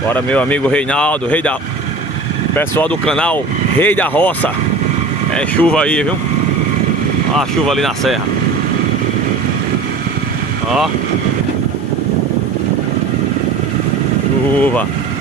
Bora, meu amigo Reinaldo, pessoal do canal Rei da Roça. É chuva aí, viu? Ó a chuva ali na serra. Ó. Chuva.